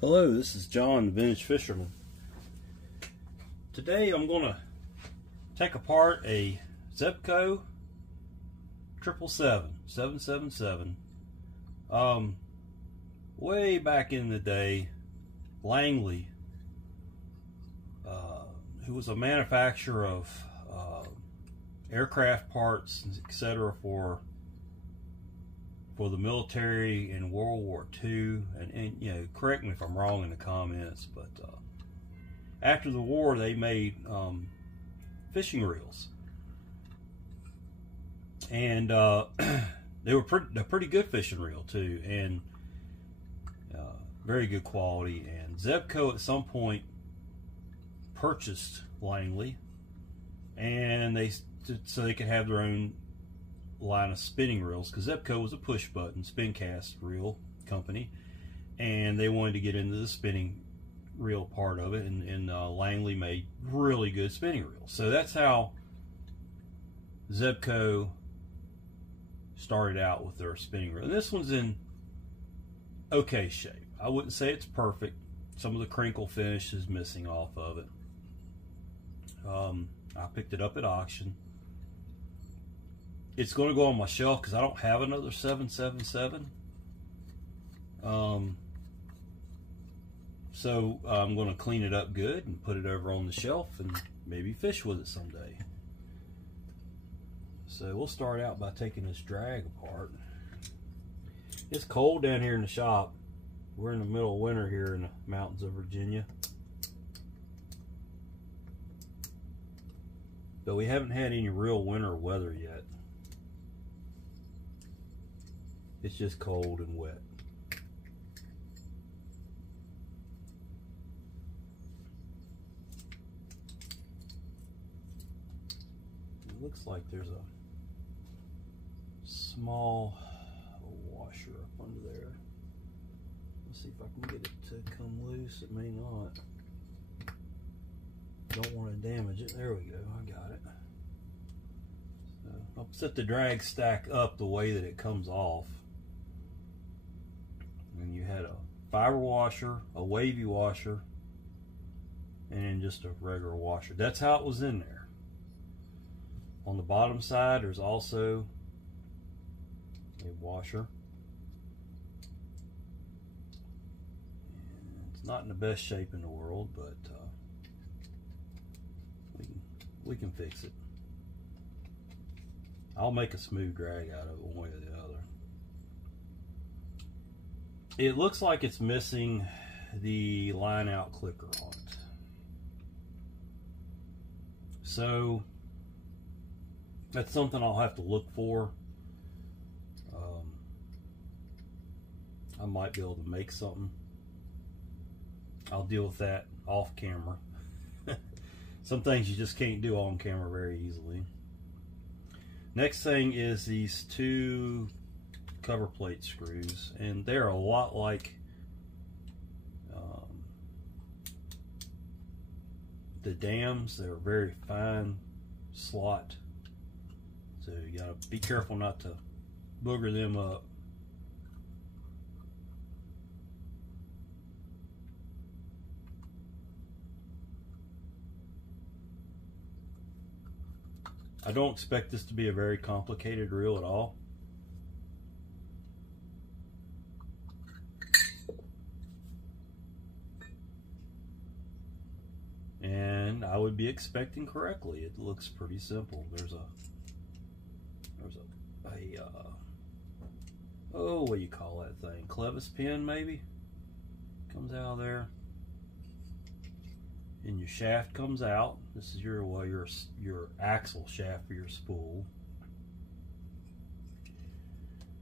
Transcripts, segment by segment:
Hello, this is John, the Vintage Fisherman. Today I'm going to take apart a Zebco 777. Way back in the day, Langley, who was a manufacturer of aircraft parts, etc. for the military in World War II, and you know, correct me if I'm wrong in the comments, but after the war they made fishing reels, and they were a pretty good fishing reel too, and very good quality. And Zebco at some point purchased Langley, and so they could have their own line of spinning reels, because Zebco was a push button spin cast reel company, and they wanted to get into the spinning reel part of it, and Langley made really good spinning reels. So that's how Zebco started out with their spinning reel. And this one's in okay shape. I wouldn't say it's perfect. Some of the crinkle finish is missing off of it. I picked it up at auction. It's going to go on my shelf because I don't have another 777. So I'm going to clean it up good and put it over on the shelf and maybe fish with it someday. So we'll start out by taking this drag apart. It's cold down here in the shop. We're in the middle of winter here in the mountains of Virginia. But we haven't had any real winter weather yet. It's just cold and wet. It looks like there's a small washer up under there. Let's see if I can get it to come loose. It may not. Don't want to damage it. There we go. I got it. So I'll set the drag stack up the way that it comes off. And you had a fiber washer, a wavy washer, and then just a regular washer. That's how it was in there. On the bottom side, there's also a washer. And it's not in the best shape in the world, but we can fix it. I'll make a smooth drag out of it one way or the other. It looks like it's missing the line out clicker on it. So that's something I'll have to look for. I might be able to make something. I'll deal with that off camera. Some things you just can't do on camera very easily. Next thing is these two cover plate screws, and they're a lot like the dams. They're a very fine slot, so you gotta be careful not to booger them up. I don't expect this to be a very complicated reel at all. And I would be expecting correctly. It looks pretty simple. There's a oh, what do you call that thing? Clevis pin maybe? Comes out of there. And your shaft comes out. This is your axle shaft for your spool.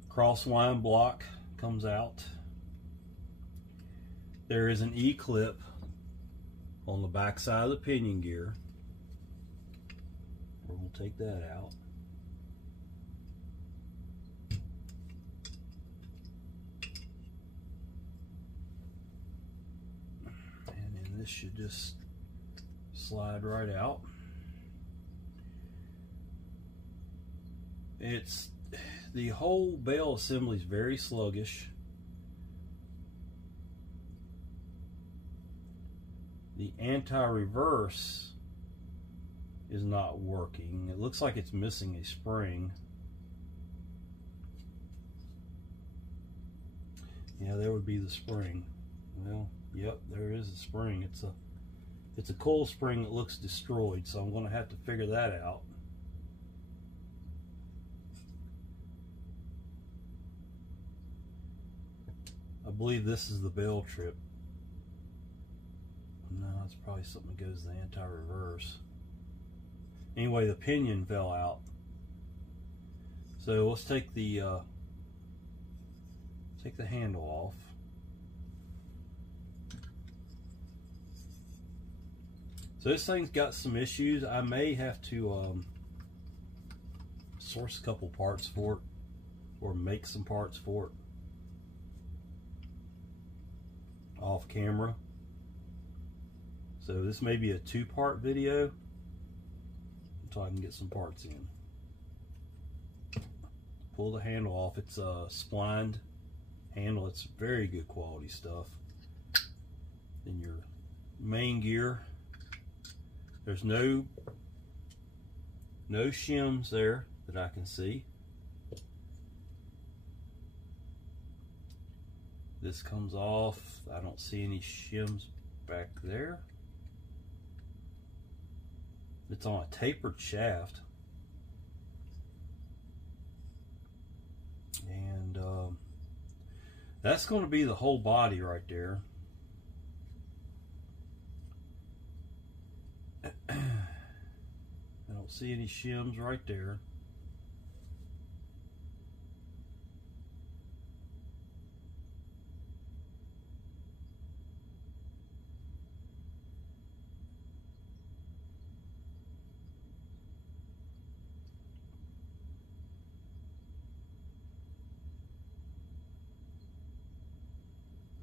Cross wind block comes out. There is an E-clip on the back side of the pinion gear. We'll take that out. And then this should just slide right out. It's the whole bale assembly is very sluggish. the anti-reverse is not working. It looks like it's missing a spring. Yeah, there would be the spring. Well, yep, there is a spring. It's a coil spring that looks destroyed, so I'm going to have to figure that out. I believe this is the bell trip. No, it's probably something that goes to the anti-reverse. Anyway, the pinion fell out. So let's take the handle off. So this thing's got some issues. I may have to source a couple parts for it, or make some parts for it off camera. So this may be a two-part video until I can get some parts in. Pull the handle off. It's a splined handle. It's very good quality stuff. Then your main gear. There's no shims there that I can see. This comes off. I don't see any shims back there. It's on a tapered shaft. And that's going to be the whole body right there. I don't see any shims right there.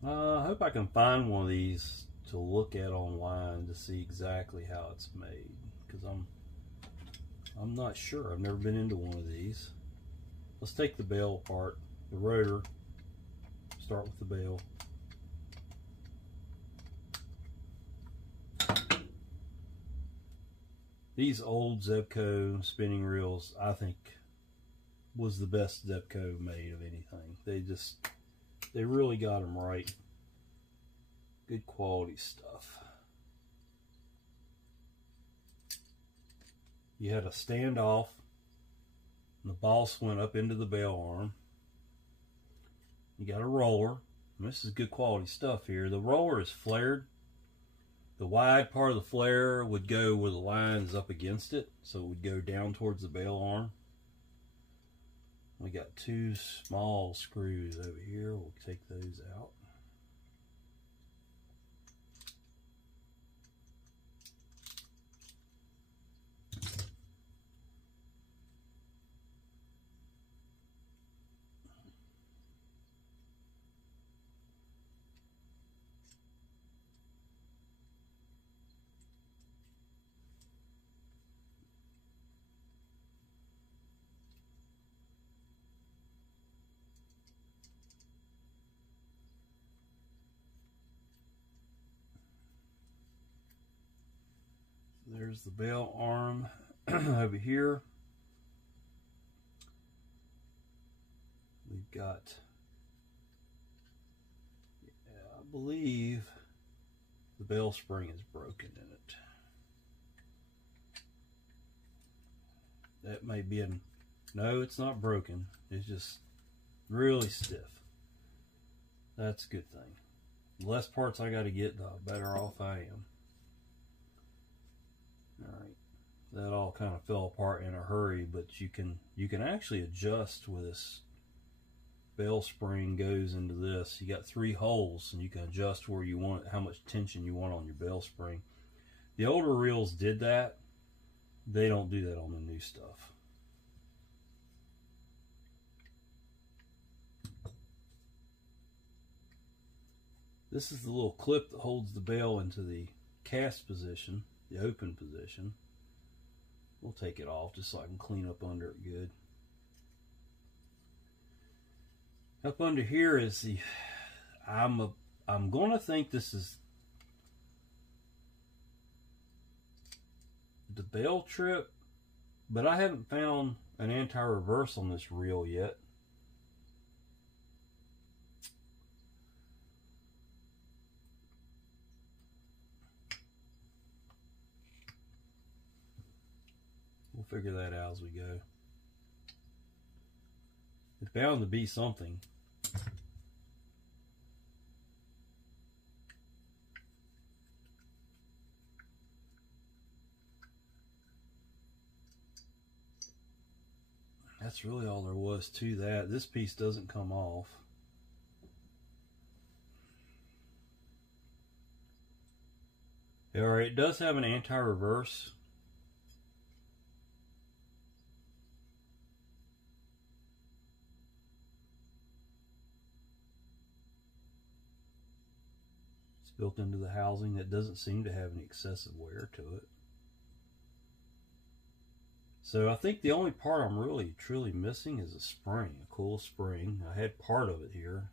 I hope I can find one of these to look at online to see exactly how it's made, because I'm not sure. I've never been into one of these. Let's take the bell apart, the rotor. Start with the bell. These old Zebco spinning reels, I think, was the best Zebco made of anything. They really got them right. Good quality stuff. You had a standoff, and the boss went up into the bell arm. You got a roller. And this is good quality stuff here. The roller is flared. The wide part of the flare would go where the line is up against it, so it would go down towards the bell arm. We got two small screws over here. We'll take those out. There's the bell arm over here. We've got, I believe the bell spring is broken in it. That may be no, it's not broken. It's just really stiff. That's a good thing. The less parts I got to get, the better off I am. Alright, that all kind of fell apart in a hurry, but you can actually adjust where this bell spring goes into this. You got 3 holes, and you can adjust where you want, how much tension you want on your bell spring. The older reels did that. They don't do that on the new stuff. This is the little clip that holds the bell into the cast position, the open position. We'll take it off just so I can clean up under it good. Up under here is the, I'm gonna think this is the bell trip, but I haven't found an anti-reverse on this reel yet. We'll figure that out as we go. It's bound to be something. That's really all there was to that. This piece doesn't come off. Alright, it does have an anti-reverse. It's built into the housing. That doesn't seem to have any excessive wear to it. So I think the only part I'm really truly missing is a spring, a cool spring. I had part of it here.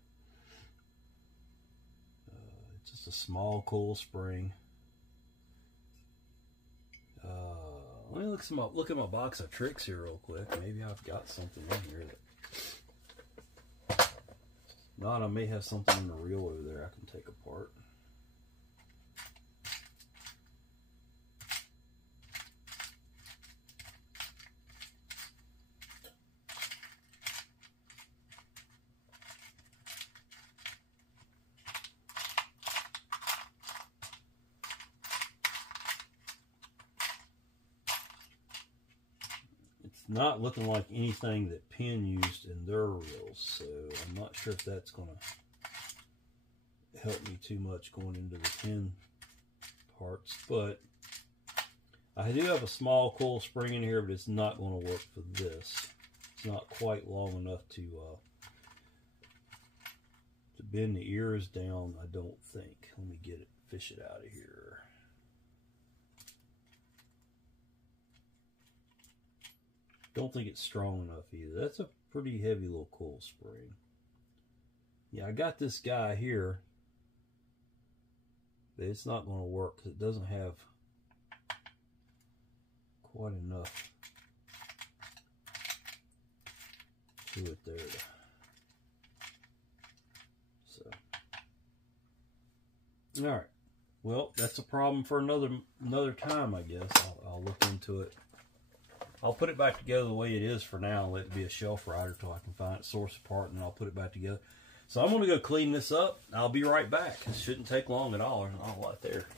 It's just a small cool spring. Let me look at my box of tricks here real quick. Maybe I've got something in here that. Not, I may have something in the reel over there I can take apart. Not looking like anything that Penn used in their reels, so I'm not sure if that's going to help me too much going into the Penn parts. But I do have a small coil spring in here, but it's not going to work for this. It's not quite long enough to bend the ears down, I don't think. Let me get it, fish it out of here. Don't think it's strong enough either. That's a pretty heavy little coil spring. Yeah, I got this guy here, but it's not going to work because it doesn't have quite enough to it there. So, all right. Well, that's a problem for another time, I guess. I'll look into it. I'll put it back together the way it is for now and let it be a shelf rider till I can find it, source apart, and I'll put it back together. So I'm going to go clean this up. I'll be right back. It shouldn't take long at all. There's not a lot there.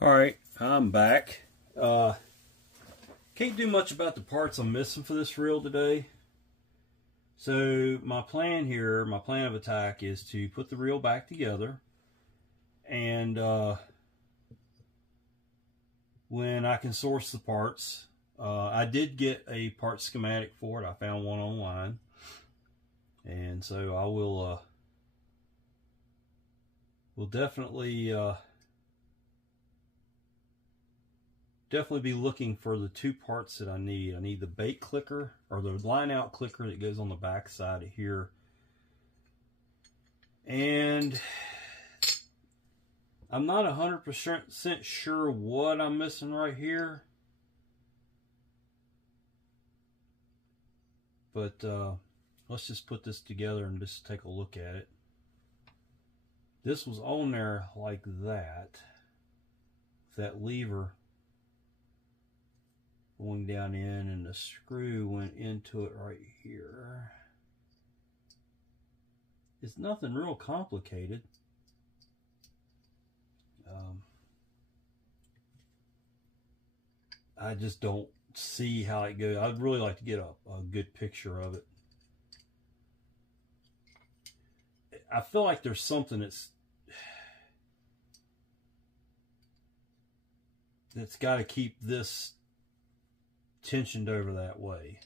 Alright, I'm back. Can't do much about the parts I'm missing for this reel today. So my plan here, my plan of attack is to put the reel back together. And when I can source the parts. I did get a part schematic for it. I found one online. And so I will definitely be looking for the two parts that I need. I need the bait clicker, or the line out clicker that goes on the back side of here. And I'm not 100% sure what I'm missing right here. But let's just put this together and just take a look at it. This was on there like that. That lever going down in, and the screw went into it right here. It's nothing real complicated. I just don't see how it goes. I'd really like to get a good picture of it. I feel like there's something that's got to keep this tensioned over that way.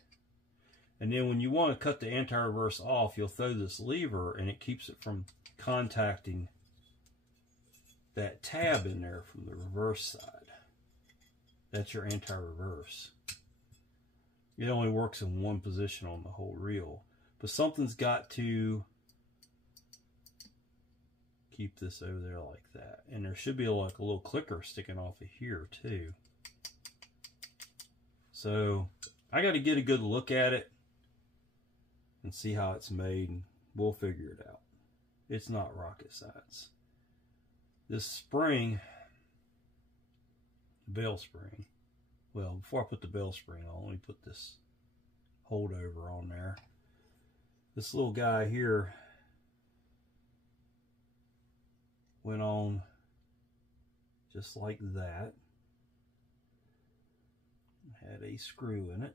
And then when you want to cut the anti-reverse off, you'll throw this lever and it keeps it from contacting that tab in there from the reverse side. That's your anti-reverse. It only works in one position on the whole reel. But something's got to keep this over there like that. And there should be like a little clicker sticking off of here too. So I got to get a good look at it and see how it's made, and we'll figure it out. It's not rocket science. This spring, bell spring, well, before I put the bell spring on, let me put this holdover on there. This little guy here went on just like that. Had a screw in it,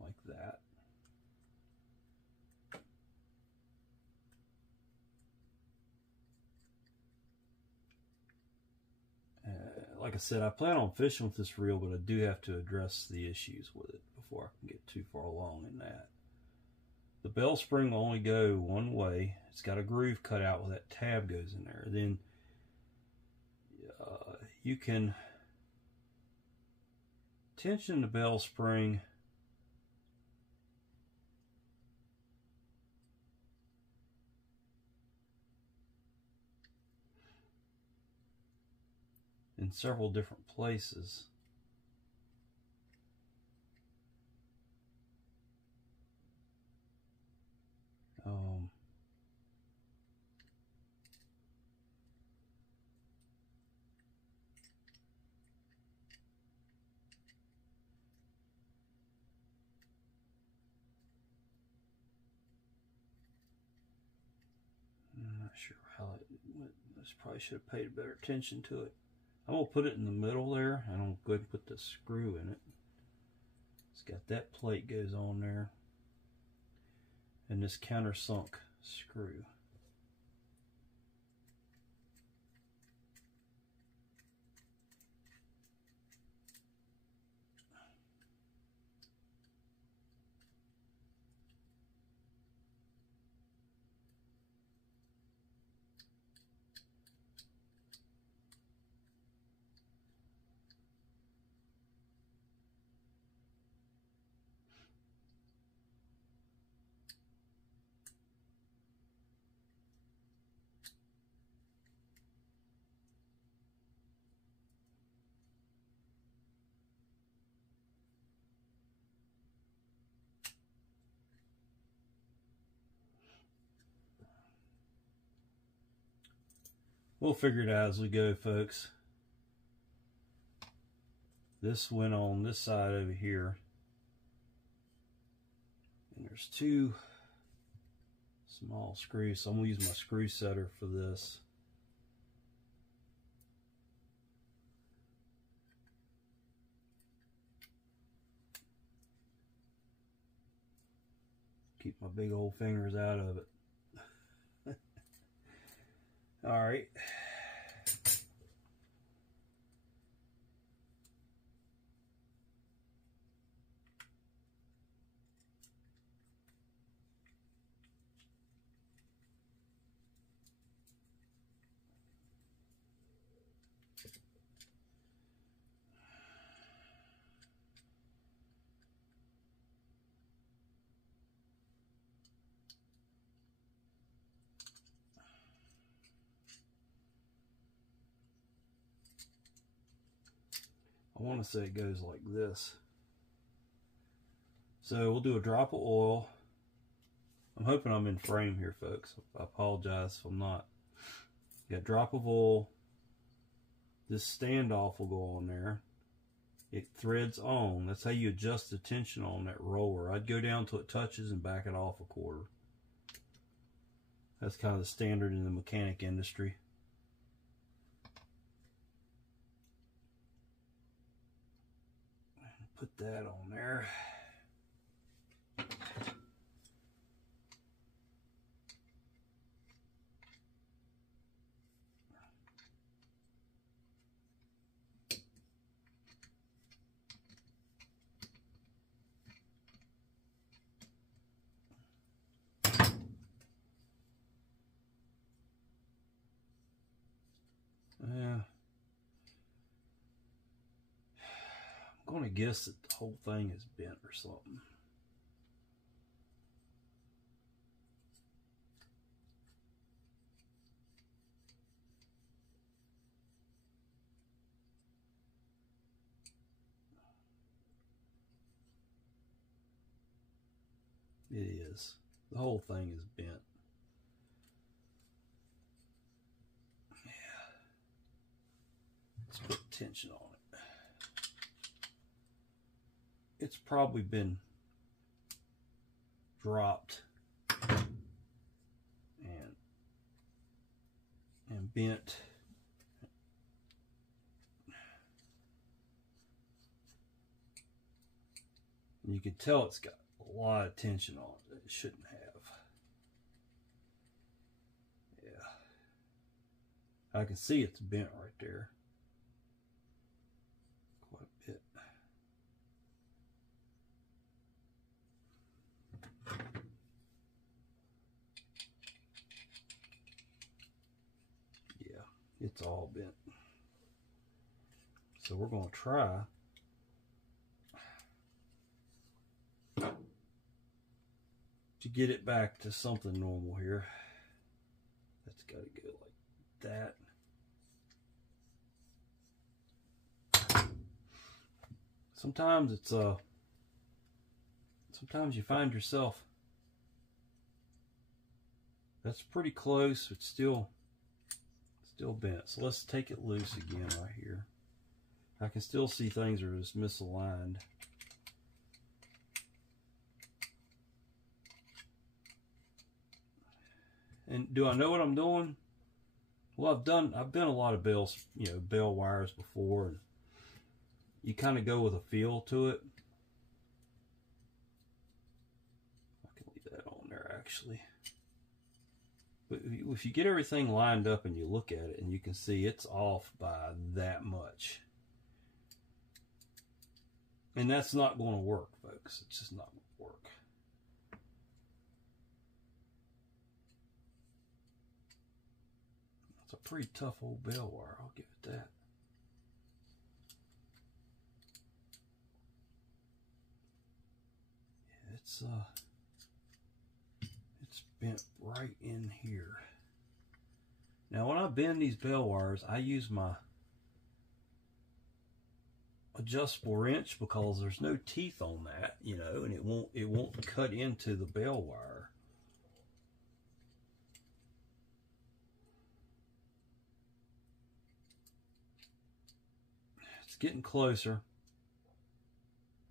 like that. Like I said, I plan on fishing with this reel, but I do have to address the issues with it before I can get too far along in that. The bell spring will only go one way. It's got a groove cut out where that tab goes in there. Then you can tension the bell spring in several different places. I'm not sure how it went. I probably should have paid better attention to it. I'm going to put it in the middle there, and I'm going to put the screw in it. It's got that plate goes on there, and this countersunk screw. We'll figure it out as we go, folks. This went on this side over here. And there's two small screws, so I'm going to use my screw setter for this. Keep my big old fingers out of it. All right. I want to say it goes like this. So we'll do a drop of oil. I'm hoping I'm in frame here, folks. I apologize if I'm not. Got a drop of oil. This standoff will go on there. It threads on. That's how you adjust the tension on that roller. I'd go down till it touches and back it off a quarter. That's kind of the standard in the mechanic industry. Put that on there. Yeah. I'm going to guess that the whole thing is bent or something. It is. The whole thing is bent. Yeah. Let's put tension on it. It's probably been dropped and bent. And you can tell it's got a lot of tension on it that it shouldn't have. Yeah. I can see it's bent right there. Quite a bit. Yeah, it's all bent. So we're going to try to get it back to something normal here. That's got to go like that. Sometimes it's sometimes you find yourself that's pretty close, it's still bent. So let's take it loose again right here. I can still see things are just misaligned. And do I know what I'm doing? Well, I've done a lot of bells, bell wires before, and you kind of go with a feel to it. I can leave that on there actually. But if you get everything lined up and you look at it and you can see it's off by that much. And that's not going to work, folks. It's just not going to work. It's a pretty tough old bell wire, I'll give it that. Yeah, it's bent right in here. Now when I bend these bell wires, I use my adjustable wrench because there's no teeth on that, and it won't cut into the bell wire. It's getting closer.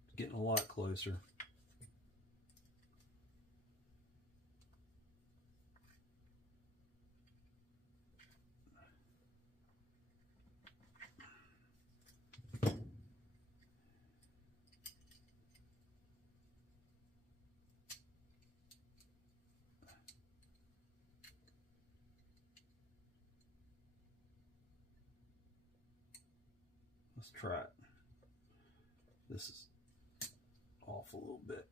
It's getting a lot closer. Let's try it. This is off a little bit.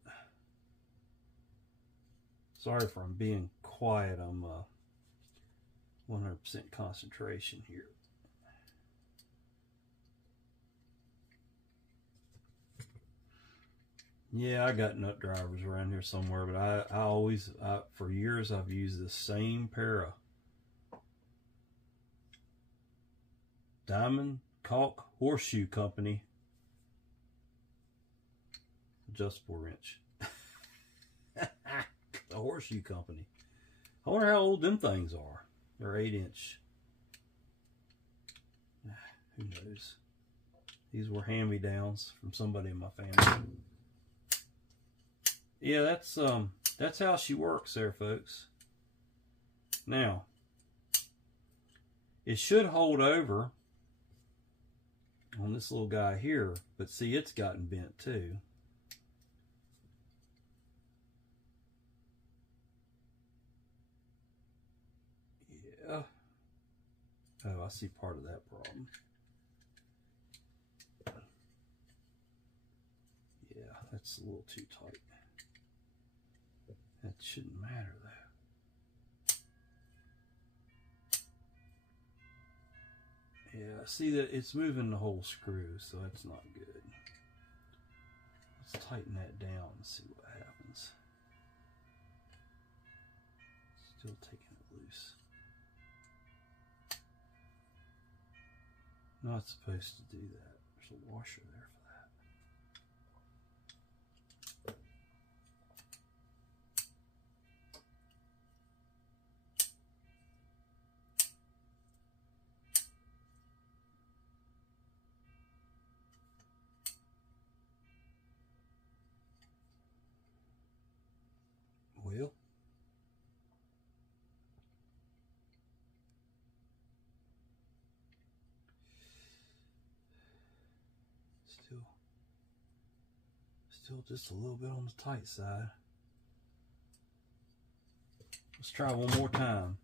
Sorry for I'm being quiet. I'm 100% concentration here. Yeah, I got nut drivers around here somewhere, but I for years I've used the same pair of Diamond Caulk Horseshoe Company adjustable wrench. The Horseshoe Company. I wonder how old them things are. They're 8-inch. Who knows? These were hand-me-downs from somebody in my family. Yeah, that's how she works there, folks. Now, it should hold over on this little guy here, but see, it's gotten bent too. Yeah. Oh, I see part of that problem. Yeah, that's a little too tight. That shouldn't matter though. Yeah, I see that it's moving the whole screw, so that's not good. Let's tighten that down and see what happens. Still taking it loose. Not supposed to do that. There's a washer there for that. Still just a little bit on the tight side. Let's try one more time.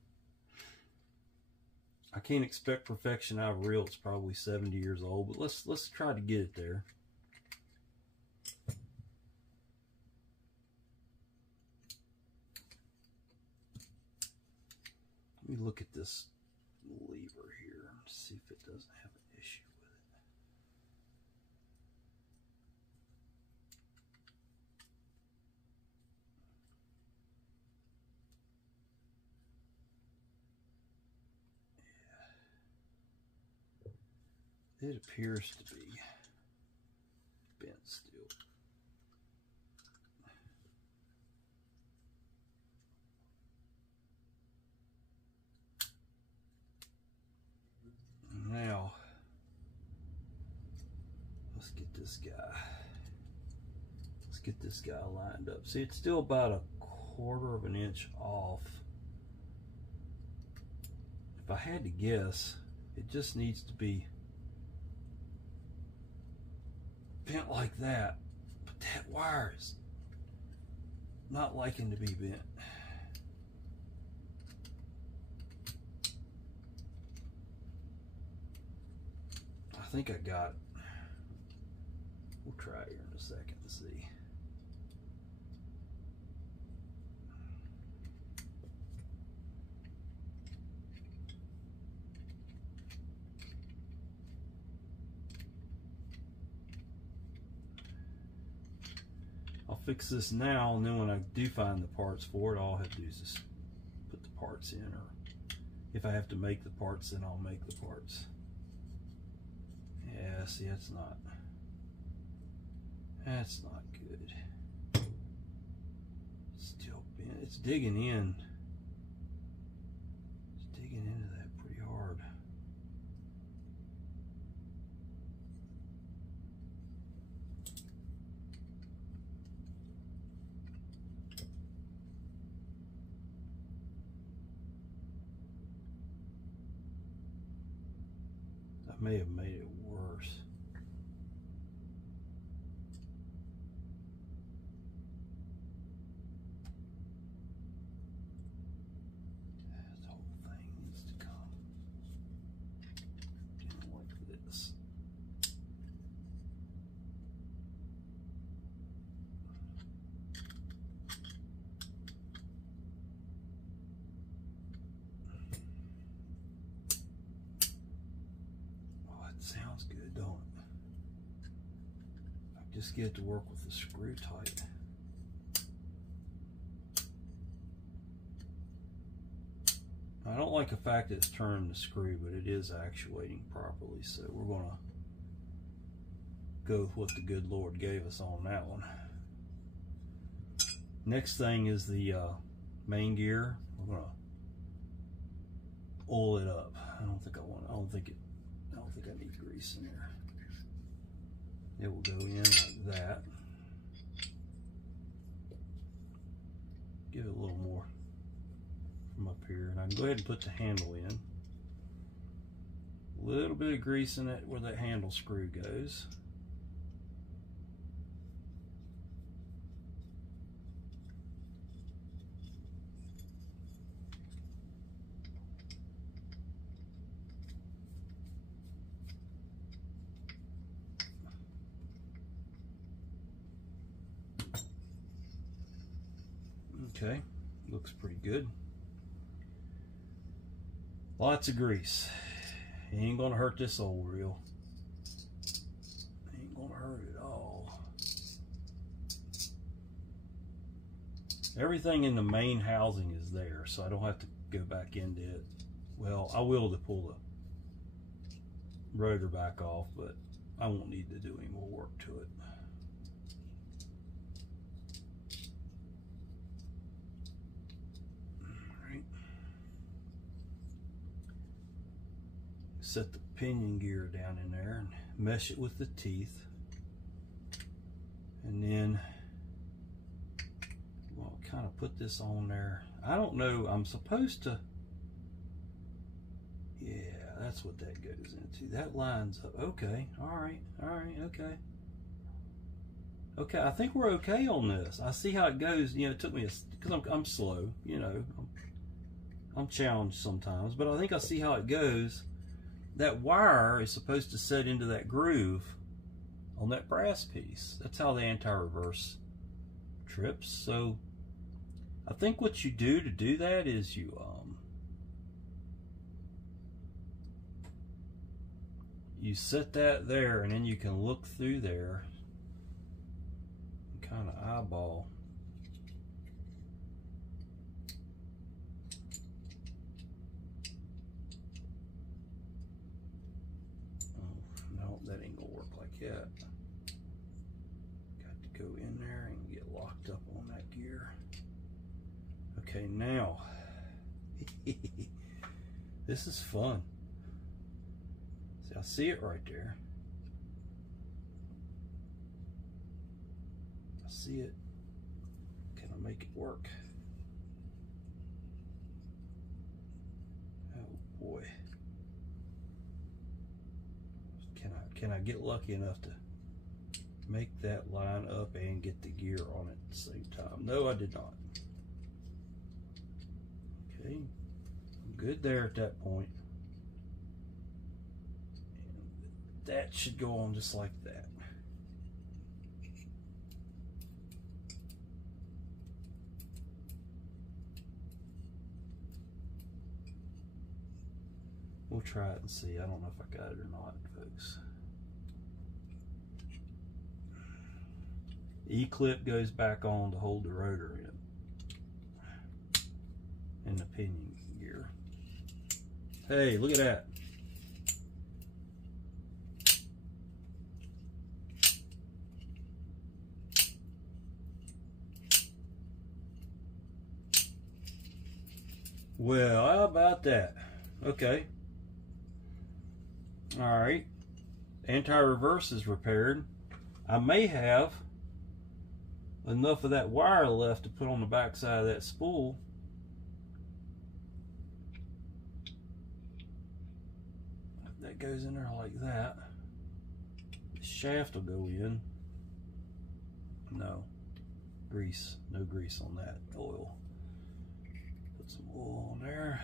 I can't expect perfection out of a reel. It's probably 70 years old, but let's try to get it there. Let me look at this lever here and see if it doesn't have an issue with it. Yeah. It appears to be bent still. Now, let's get this guy. Let's get this guy lined up. See, it's still about a 1/4 of an inch off. If I had to guess, it just needs to be bent like that. But that wire is not liking to be bent. I think I got it. We'll try here in a second to see. I'll fix this now, and then when I do find the parts for it, all I have to do is just put the parts in, or if I have to make the parts, then I'll make the parts. Yeah, see, that's not good. Still bent. It's digging in. It's digging into that pretty hard. I may have made it worse. This whole thing needs to come in like this. Sounds good, don't it? I just get it to work with the screw tight. I don't like the fact that it's turning the screw, but it is actuating properly, so we're gonna go with what the good Lord gave us on that one. Next thing is the main gear. We're gonna oil it up. I don't think I need grease in there. It will go in like that. Give it a little more from up here, and I can go ahead and put the handle in. A little bit of grease in it where that handle screw goes. Okay, looks pretty good. Lots of grease. Ain't gonna hurt this old reel. Ain't gonna hurt at all. Everything in the main housing is there, so I don't have to go back into it. Well, I will to pull the rotor back off, but I won't need to do any more work to it. Set the pinion gear down in there and mesh it with the teeth, and then we'll kind of put this on there. I don't know, I'm supposed to, yeah, that's what that goes into. That lines up. Okay, all right, okay. Okay, I think we're okay on this. I see how it goes. You know, it took me because I'm slow. You know, I'm challenged sometimes, but I think I see how it goes. That wire is supposed to set into that groove on that brass piece. That's how the anti-reverse trips. So I think what you do to do that is you set that there, and then you can look through there and kind of eyeball. That ain't gonna work like that. Got to go in there and get locked up on that gear. Okay, now this is fun. See, I see it right there. I see it. Can I make it work? Oh boy. Can I get lucky enough to make that line up and get the gear on it at the same time? No, I did not. Okay, I'm good there at that point. And that should go on just like that. We'll try it and see. I don't know if I got it or not, folks. E-clip goes back on to hold the rotor in the pinion gear. Hey, look at that. Well, how about that? Okay. All right. Anti-reverse is repaired. I may have enough of that wire left to put on the back side of that spool. That goes in there like that. The shaft will go in. No grease, no grease on that. Oil. Put some oil on there.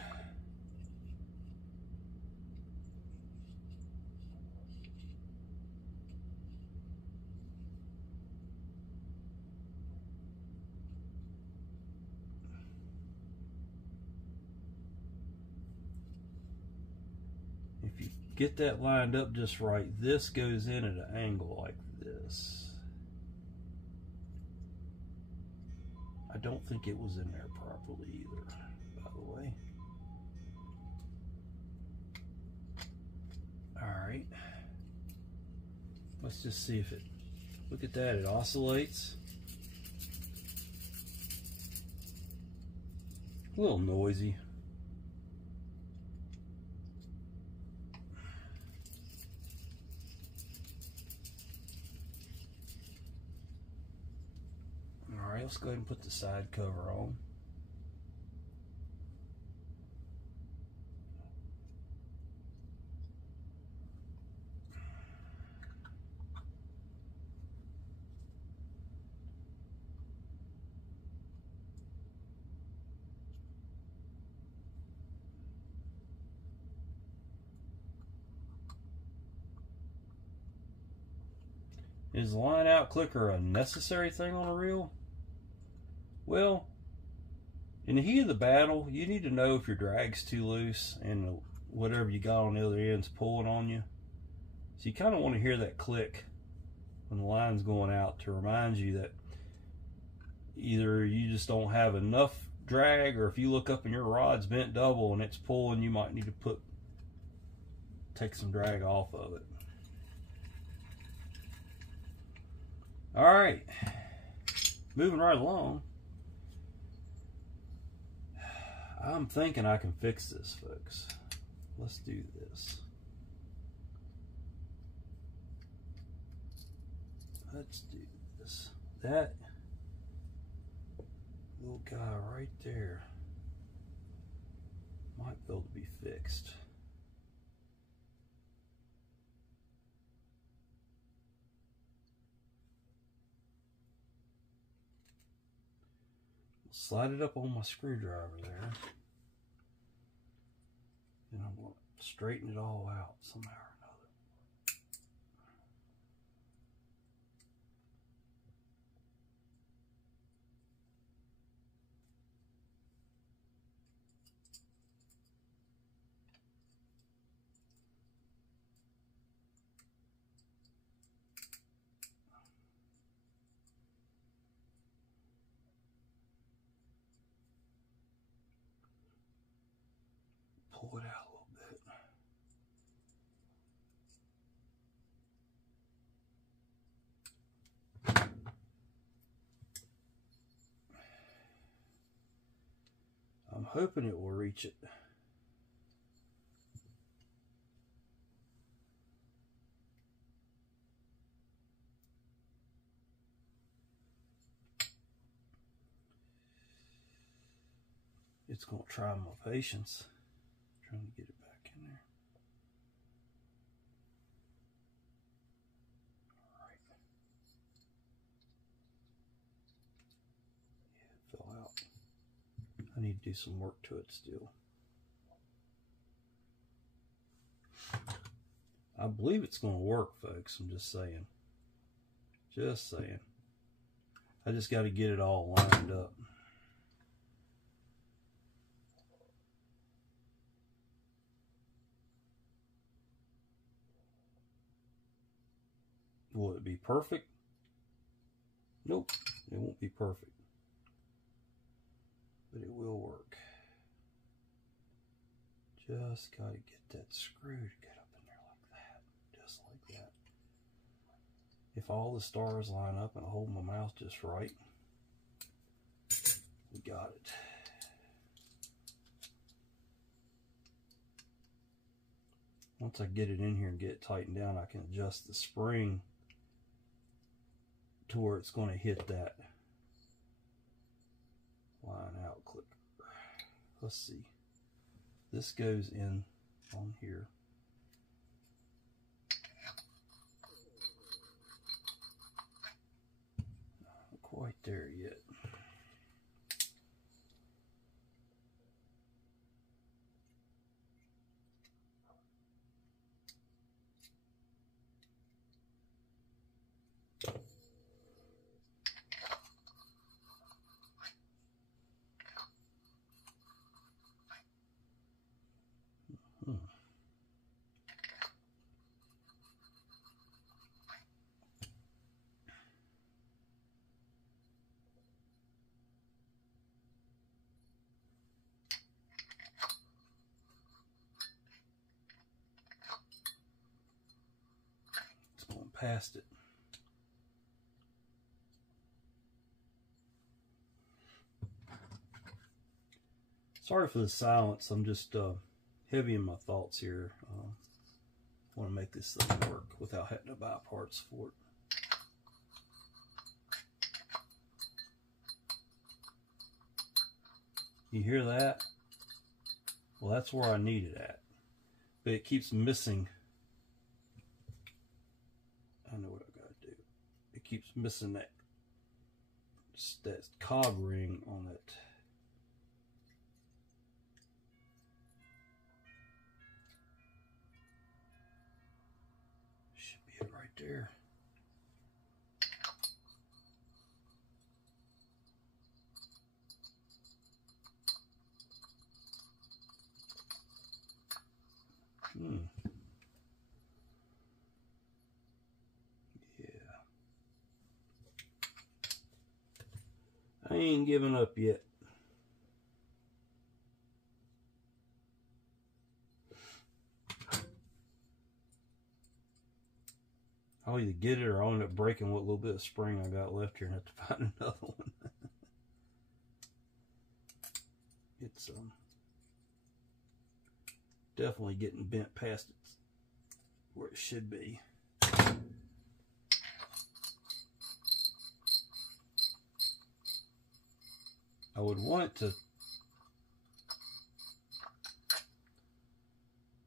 If you get that lined up just right, this goes in at an angle like this. I don't think it was in there properly either, by the way. All right. Let's just see if it, look at that, it oscillates. A little noisy. Alright, let's go ahead and put the side cover on. Is the line out clicker a necessary thing on a reel? Well, in the heat of the battle, you need to know if your drag's too loose and whatever you got on the other end's pulling on you. So you kind of want to hear that click when the line's going out to remind you that either you just don't have enough drag, or if you look up and your rod's bent double and it's pulling, you might need to take some drag off of it. All right, moving right along. I'm thinking I can fix this, folks. Let's do this. Let's do this. That little guy right there might be able to be fixed. slide it up on my screwdriver there. And I'm going to straighten it all out somehow or another. Pull it out a little bit. I'm hoping it will reach it. It's going to try my patience. Trying to get it back in there. All right. Yeah, it fell out. I need to do some work to it still. I believe it's going to work, folks. I'm just saying. Just saying. I just got to get it all lined up. Will it be perfect? Nope, it won't be perfect. But it will work. Just got to get that screw to get up in there like that. Just like that. If all the stars line up and I hold my mouth just right, we got it. Once I get it in here and get it tightened down, I can adjust the spring to where it's going to hit that line out clicker. Let's see. This goes in on here. Not quite there yet. Past it. Sorry for the silence. I'm just heavy in my thoughts here. I want to make this thing work without having to buy parts for it. You hear that? Well, that's where I need it at. But it keeps missing. I know what I gotta do. It keeps missing that cog ring on it. Should be it right there. I ain't giving up yet. I'll either get it or I'll end up breaking what little bit of spring I got left here and have to find another one. It's definitely getting bent past it where it should be. I would want it to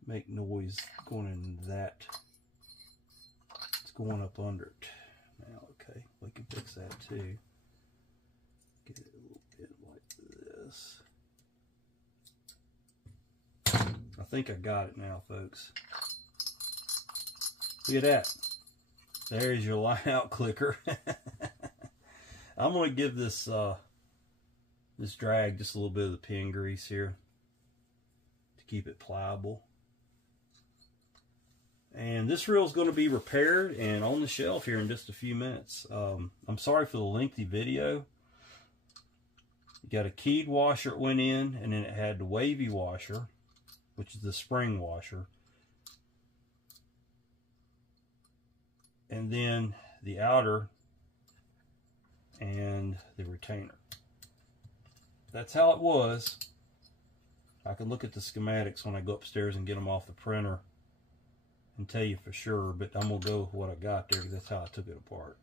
make noise going into that. It's going up under it. Now, okay, we can fix that too. Get it a little bit like this. I think I got it now, folks. Look at that. There's your line out clicker. I'm going to give this this drag just a little bit of the pin grease here to keep it pliable. And this reel is going to be repaired and on the shelf here in just a few minutes. I'm sorry for the lengthy video. You got a keyed washer it went in, and then it had the wavy washer, which is the spring washer. And then the outer and the retainer. That's how it was. I can look at the schematics when I go upstairs and get them off the printer and tell you for sure, but I'm going to go with what I got there because that's how I took it apart.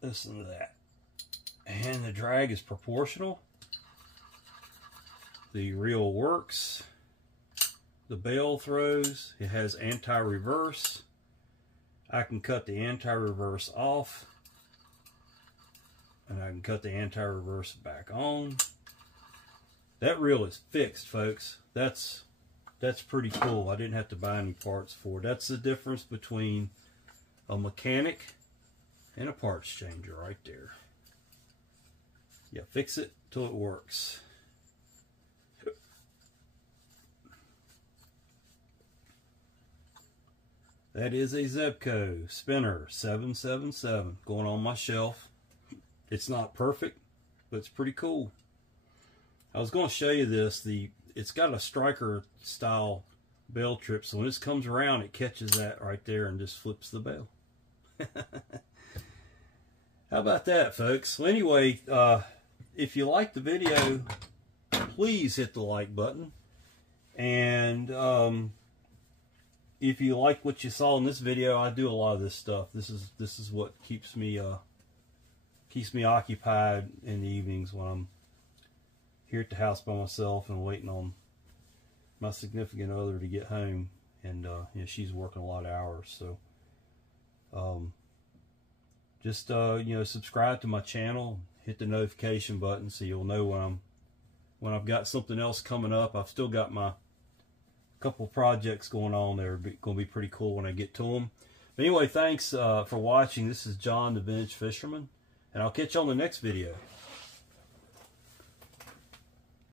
Listen to that. And the drag is proportional. The reel works. The bell throws. It has anti-reverse. I can cut the anti-reverse off, and I can cut the anti-reverse back on. That reel is fixed, folks. That's pretty cool. I didn't have to buy any parts for it. That's the difference between a mechanic and a parts changer right there. Yeah, fix it till it works. That is a Zebco spinner 777 going on my shelf. It's not perfect, but it's pretty cool. I was going to show you this. It's got a striker style bell trip, so when this comes around, it catches that right there and just flips the bell. How about that, folks? Well, anyway, if you like the video, please hit the like button. And if you like what you saw in this video, I do a lot of this stuff. This is what keeps me occupied in the evenings when I'm here at the house by myself and waiting on my significant other to get home. And you know, she's working a lot of hours, so just you know, subscribe to my channel, hit the notification button so you'll know when I've got something else coming up. I've still got my couple projects going on that are going to be pretty cool when I get to them. But anyway, thanks for watching. This is John the Vintage Fisherman, and I'll catch you on the next video.